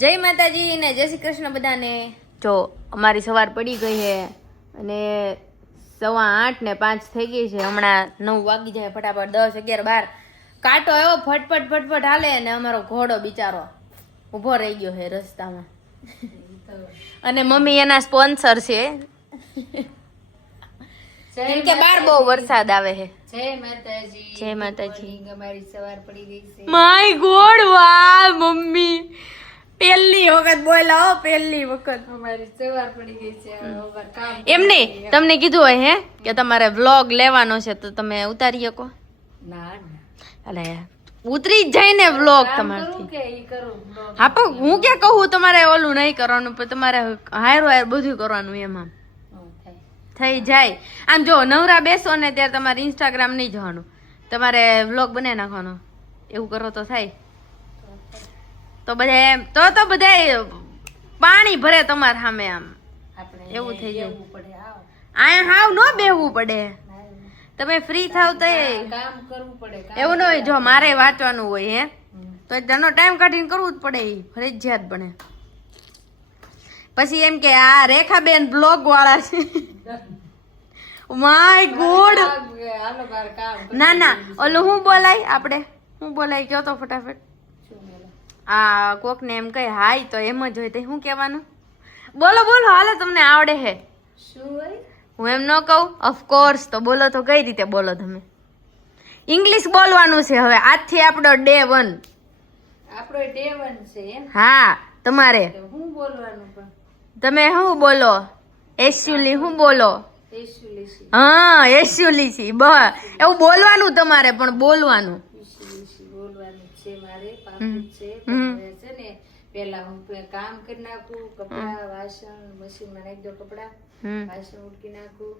જય માતાજી ને જય શ્રી કૃષ્ણ બધાને। જો અમારી સવાર પડી ગઈ છે અને 8:15 ને 5 થઈ ગઈ છે। હમણાં 9 વાગી જાય ફટાફટ 10, 11, 12 કાંટો એવો ફટફટ ફટફટ હાલે ને અમારો ઘોડો બિચારો ઊભો રહી ગયો છે રસ્તામાં અને મમ્મી એના સ્પોન્સર છે કેમ કે બહાર બહુ વરસાદ આવે છે। જય માતાજી, જય માતાજી। અમારી સવાર પડી ગઈ છે। માય ગોડ વાહ મમ્મી પહેલી વખત બોલાવો પહેલી વખત અમારી સવાર પડી ગઈ છે। હવે કામ એમ નહીં તમને કીધું હોય હે કે તમારે વ્લોગ લેવાનો છે તો તમે ઉતારી શકો ના અલે ઉતરી જ જાય ને વ્લોગ કરું તમારથી કે ઈ કરું blog? હા પણ હું ક્યાં કહું તમારે ઓલું નહીં કરવાનું પણ તમારે હાયર બધું કરવાનું એમાં થાય થઈ જાય। આમ જો નવરા બેસો ને ત્યારે તમારે ઇન્સ્ટાગ્રામ નહીં જોવાનું તમારે વ્લોગ બનાવી નાખવાનો એવું કરો તો થાય તો બધા એમ તો બધા પાણી ભરે તમારા સામે આમ આપણે એવું થઈ જાય બેહવું પડે આવ આ હાવ ન બેહવું પડે તમે ફ્રી થાવ તો કામ કરવું પડે કામ એવું ન હોય જો મારે વાંચવાનું હોય હે તો તેનો ટાઈમ કાઢીને કરવું જ પડે ફરજિયાત બને પછી એમ કે આ રેખાબેન બ્લોગ વાળા છે માય ગોડ હાલો બાર કામ ના ના ઓલું હું બોલાય આપણે હું બોલાય કયો તો ફટાફટ શું બોલો આ કોક ને એમ કહે હાય તો એમ જ હોય તો શું કહેવાનું બોલો બોલો હાલે તમને આવડે હે શું હોય હું એમ ન કહું ઓફકોર્સ તો બોલો તો કઈ રીતે બોલો તમે ઇંગ્લિશ બોલવાનું છે હવે આજથી આપણો ડે 1 આપણો ડે 1 છે એમ હા તમારે તો હું બોલવાનું પણ તમે શું બોલો એસ્યુલી શું બોલો એસ્યુલીસી હા એસ્યુલી બ એવું બોલવાનું તમારે પણ બોલવાનું બોલવાનું છે મારે પાકું છે પણ હવે છે ને પેલા હું કામ કરી નાખું કપડા વાસણ મશીનમાં નાખી દો કપડા વાસણ ઉટકી નાખું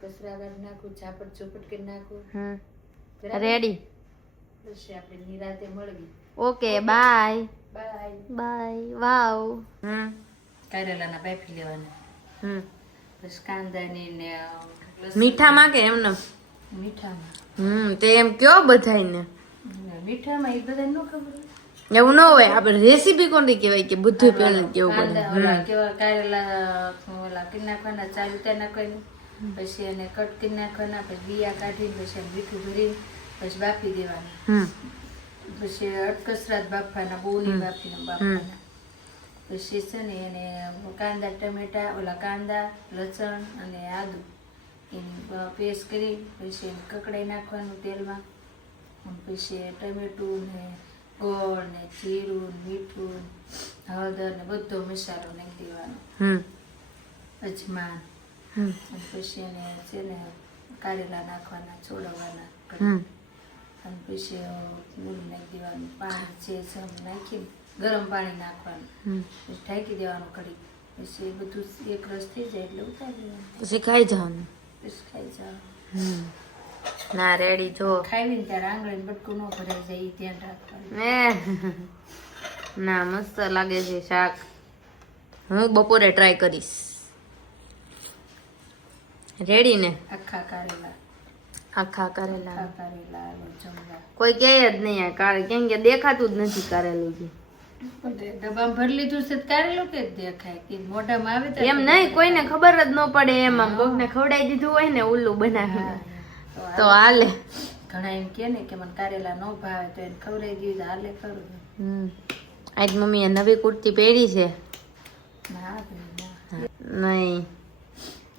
કચરા કાઢી નાખું ઝાપટ ઝોપટ કરી નાખું રેડી પછી આપણે નિરાતે મળવી ઓકે બાય બાય બાય વાવ કારેલાના બાફી લેવાના પછી કાંદાની ને મીઠામાં કે એમને મીઠામાં તે એમ કયો બધાયને મીઠામાં એ બધા ન ખબર એવું ન હોય આપણે રેસીપી કોની કહેવાય કે બધું પહેલા કેવું પડે કેવા કારેલા ઓલા કરી નાખવાના ચાલુ ઉતારી નાખવાની પછી એને કટ કરી નાખવાના પછી બિયા કાઢીને પછી એને મીઠું ભરીને પછી બાફી દેવાના પછી અટકસરાત બાફવાના બહુ નહીં બાફવાના પછી છે ને એને કાંદા ટમેટા ઓલા કાંદા લસણ અને આદુ એની પેસ્ટ કરી પછી એને કકડાઈ નાખવાનું તેલમાં પછી ટમેટું ને ગોળ ને જીરું મીઠું હળદર ને બધો મસાલો નાખી દેવાનો અજમાન અને પછી એને છે ને કારેલા નાખવાના છોડવાના અને પછી મૂળ નાખી દેવાનું પાણી છે સમ નાખીને ગરમ પાણી નાખવાનું પછી ઢાંકી દેવાનું કડી પછી એ બધું એક રસ થઈ જાય એટલે ઉતારી દેવાનું પછી ખાઈ જવાનું પછી ખાઈ જવાનું ના રેડી જો ખાઈને ત્યારે આંગળીને બટકું ન ભરાઈ જાય એ ધ્યાન રાખવાનું ના મસ્ત લાગે છે શાક હું બપોરે ટ્રાય કરીશ રેડી ને આખા કારેલા આખા કરેલા કારેલા જમવા કોઈ કહે જ નહીં આ કારે કેમ કે દેખાતું જ નથી કારેલું છે ડબ્બામાં ભરી લીધું છે તો કારેલું કે દેખાય કે મોઢામાં આવે તો એમ નહીં કોઈને ખબર જ ન પડે એમાં કોકને ખવડાવી દીધું હોય ને ઉલ્લું બનાવીને તો હાલે ઘણા એમ કે ને કે મને કારેલા ન ભાવે તો એને ખવડાવી દીધું તો હાલે ખરું આજ મમ્મીએ નવી કુર્તી પહેરી છે ના ભાઈ નહીં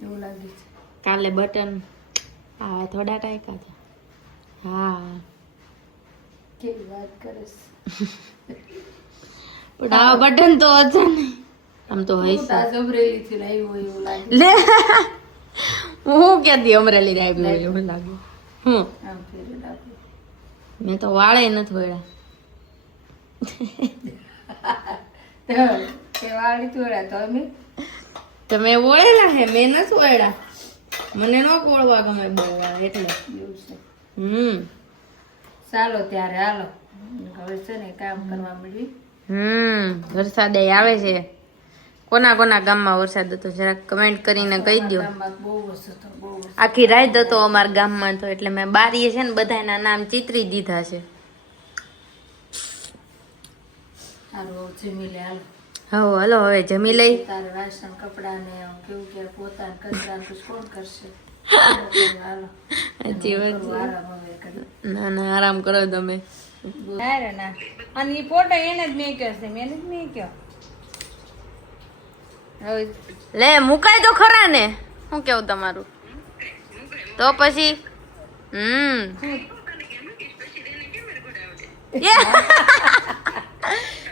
એવું લાગે છે કાલે બટન હા થોડા ટાઈકા છે હા કેવી વાત કરે છે પણ આ બટન તો હતા નહીં આમ તો હઈ અમરેલી થી લાવ્યું હોય એવું લાગે લે હું ક્યાંથી અમરેલી આવી એવું લાગ્યું આમ ફેરી લાગે મેં તો વાળે નથી વળ્યા તે વાળી તોડ્યા તો અમે તમે વળેલા હે મેં નથી વળ્યા મને ન કોળવા ગમે બહુ વાર એટલે એવું છે ચાલો ત્યારે હાલો હવે છે ને કામ કરવા મળવી વરસાદ આવે છે કોના કોના ગામમાં વરસાદ હતો જરાક કમેન્ટ કરીને કહી દો ગામમાં બહુ વરસાદ હતો બહુ આખી રાત હતો અમારા ગામમાં તો એટલે મેં બારીએ છે ને બધાના નામ ચિતરી દીધા છે હારું જમી લે હાલ. હો હલો હવે જમી લઈ. તારે વાસણ કપડાં ને કેવું કે પોતાને કચરા પછી કોણ કરશે? હાલો. સાચી વાત છે. આરામ હવે કરી. ના ના આરામ કરો તમે. ના રે ના. અને ઈ ફોટો એને જ મેં કર્યો છે, મેં જ મેં કર્યો. હવે લે મુકાય તો ખરા ને. શું કેવું તમારું? તો પછી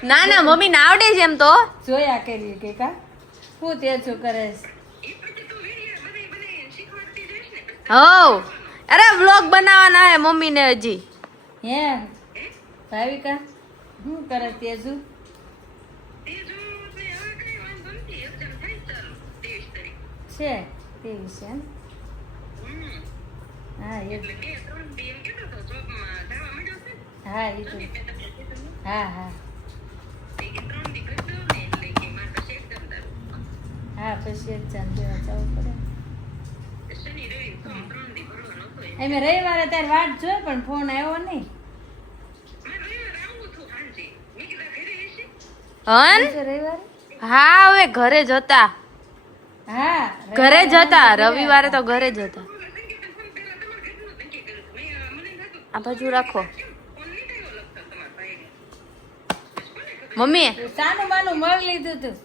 ના ના મમ્મી ને આવડે છે એમ તો. જોયા કરીએ કે કા હું તે શું કરે છે? હો અરે વ્લોગ બનાવવાના હે મમ્મી ને હજી. હે ભાવિકા શું કરે તેજુ? છે તે વિશે એમ? હા એ હા એ તો હા હા હા પછી એક્ઝામ દેવા જવું પડે. અમે રવિવારે ત્યારે વાટ જોઈ પણ ફોન આવ્યો નહીં. હન રવિવારે હા હવે ઘરે જ હતા. હા ઘરે જ હતા રવિવારે તો ઘરે જ હતા. આ બાજુ રાખો મમ્મી. સાનું માનું મળી લીધું તું.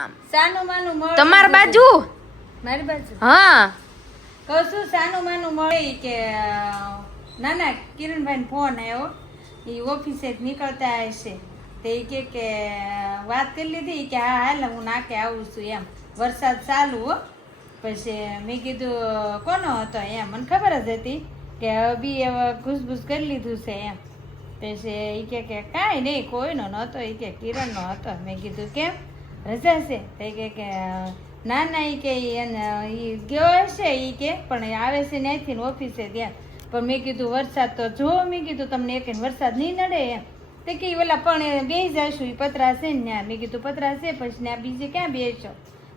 આમ સાનું માનું મળી તમાર લીધું બાજુ. તું. મારી બાજુ હા કહું છું સાનું માનું મળી કે ના ના કિરણભાઈ ફોન આવ્યો એ ઓફિસે જ નીકળતા હશે તે ઈ કે વાત કરી લીધી કે હા હાલ હું નાકે આવું છું એમ વરસાદ ચાલુ હો. પછી મેં કીધું કોનો હતો એમ મને ખબર જ હતી કે બી હવે ઘૂસઘૂસ કરી લીધું છે એમ. પછી એ કે કાંઈ નહીં કોઈનો નહોતો એ કે કિરણનો હતો. મેં કીધું કેમ રજા છે? તો કે ના ના એ કે એને એ ગયો હશે એ કે પણ આવે છે ત્યાંથી ને ઓફિસે ત્યાં. પણ મેં કીધું વરસાદ તો જો મેં કીધું તમને એક વરસાદ નહીં નડે એમ. તે કે ઓલા પણ બેસી જઈશું એ પતરા છે ને ત્યાં. મેં કીધું પતરા છે પછી ત્યાં બીજે ક્યાં બેસો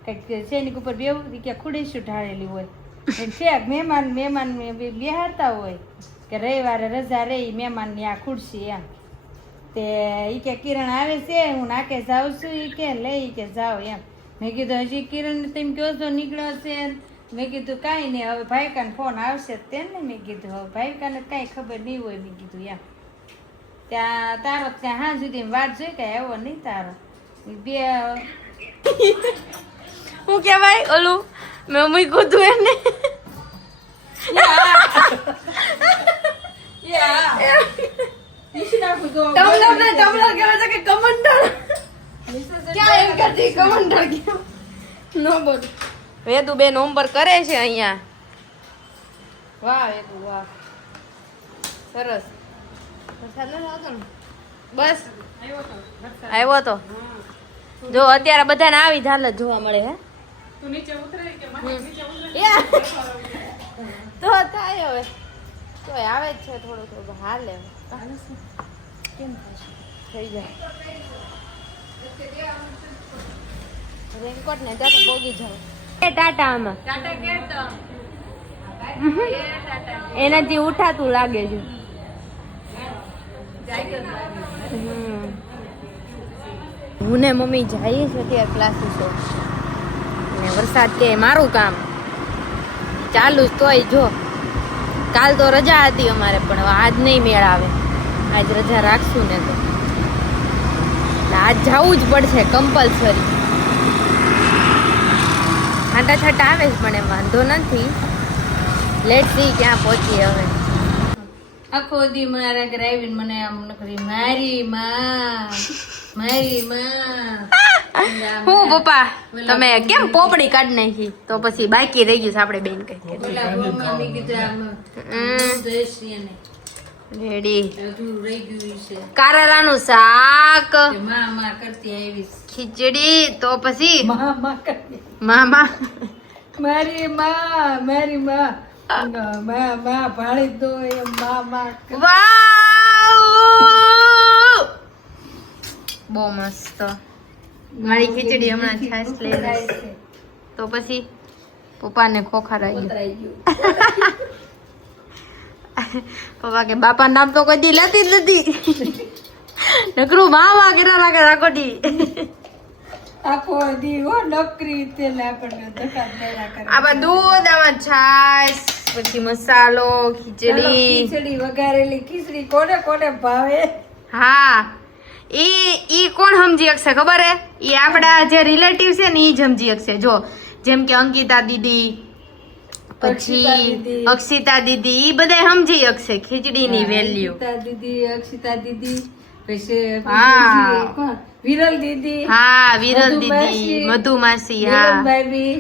કંઈક સૈનિક ઉપર બેવું કે ખુડેશું ઢાળેલી હોય છે મહેમાન બેહારતા હોય કે રવિવારે રજા રહી મહેમાન ની આ ખુરશી એમ. તે ઈ કે કિરણ આવે છે હું નાકે જાઉં છું ઈ કે લઈ કે જાઓ એમ. મેં કીધું હજી કિરણ તેમ કયો છો નીકળ્યો છે? મેં કીધું કાંઈ નહીં હવે ભાઈકાને ફોન આવશે તેને. મેં કીધું હવે ભાઈકાને કાંઈ ખબર નહીં હોય. મેં કીધું એમ ત્યાં તારો ત્યાં હા સુધી વાટ જોઈ કાંઈ આવ્યો નહીં તારો. બે હું કેવાય ઓલું મેં મૂક્યું તું એને. વેદુ બેન હોમવર્ક કરે છે અહીંયા. વાહ વેદુ વાહ સરસ. વરસાદ નથી આવતો ને? બસ આવ્યો તો જો અત્યારે બધાને આવી જ હાલત જોવા મળે હે. તો થાય હવે તો આવે જ છે થોડું થોડું હાલે કેમ થશે થઈ જાય. રેનકોટ ને ત્યાં તો બોગી જાવ. ટાટા આમાં એનાથી ઉઠાતું લાગે છે. હું ને મમ્મી જઈએ છીએ અત્યારે ક્લાસીસો ને વરસાદ કે મારું કામ ચાલુ જ તોય જો કાલ તો રજા હતી અમારે પણ હવે આજ નહીં મેળ આવે. આજ રજા રાખશું ને તો આજ જવું જ પડશે કમ્પલસરી. છાંટા છાંટા આવે છે પણ એમ વાંધો નથી. લેટ સી ક્યાં પહોંચીએ હવે. આખો દી મારા ઘરે આવીને મને આમ નકરી મારી માં હું પપ્પા તમે કેમ પોપડી કાઢી નાખી? તો પછી બાકી રહી ગયું આપણે બેન કઈ ઓલા મમ્મી કીધું આમ દઈશી ને રેડી. હજુ રહી ગયું છે કારેલાનું શાક કે માં કરતી આવી ખીચડી તો પછી માં કરતી મામા મારી માં ભાળી દો એમ માં વાવ બહુ મસ્ત. મારી ખીચડી હમણાં છાશ લઈ લઈશ. તો પછી પપ્પાને ખોખા રહી પપ્પા કે બાપા નામ તો કોઈ દી લેતી જ નથી. નકરું માવા કેરા લાગે રાખોડી આખો દી હો નકરી તેલ આપણને ધક્કા કર્યા કરે. આમાં દૂધ, આમાં છાશ, પછી મસાલો, ખીચડી. ખીચડી વઘારેલી ખીચડી કોને કોને ભાવે? હા, ઈ કોણ સમજી શકશે ખબર હે? ઈ આપડા જે રિલેટિવ છે ને ઈ જ સમજી શકશે. જો જેમ કે અંકિતા દીદી, પછી અક્ષિતા દીદી, ઈ બધા સમજી શકશે ખીચડીની વેલ્યુ. અક્ષિતા દીદી પછી હા. કોણ? વિરલ દીદી. હા, વિરલ મધુ દીદી, માસી, મધુ માસી. હા, ભાભી.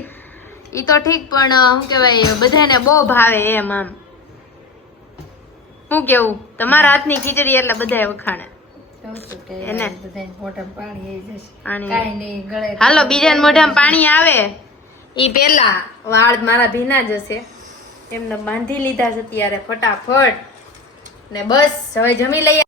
ઈ તો ઠીક, પણ શું કેવાય બધાને બહુ ભાવે એમ. આમ શું કેવું, તમારા હાથની ખીચડી એટલે બધાય વખાણે. એને. મોઢામાં પાણી આવી જશે. પાણી. કાંઈ નહીં, ગળે હાલો, બીજાને મોઢામાં પાણી આવે ઈ પેલા વાળ મારા ભીના જ હશે. એમને બાંધી લીધા છે અત્યારે ફટાફટ ને બસ હવે જમી લઈએ.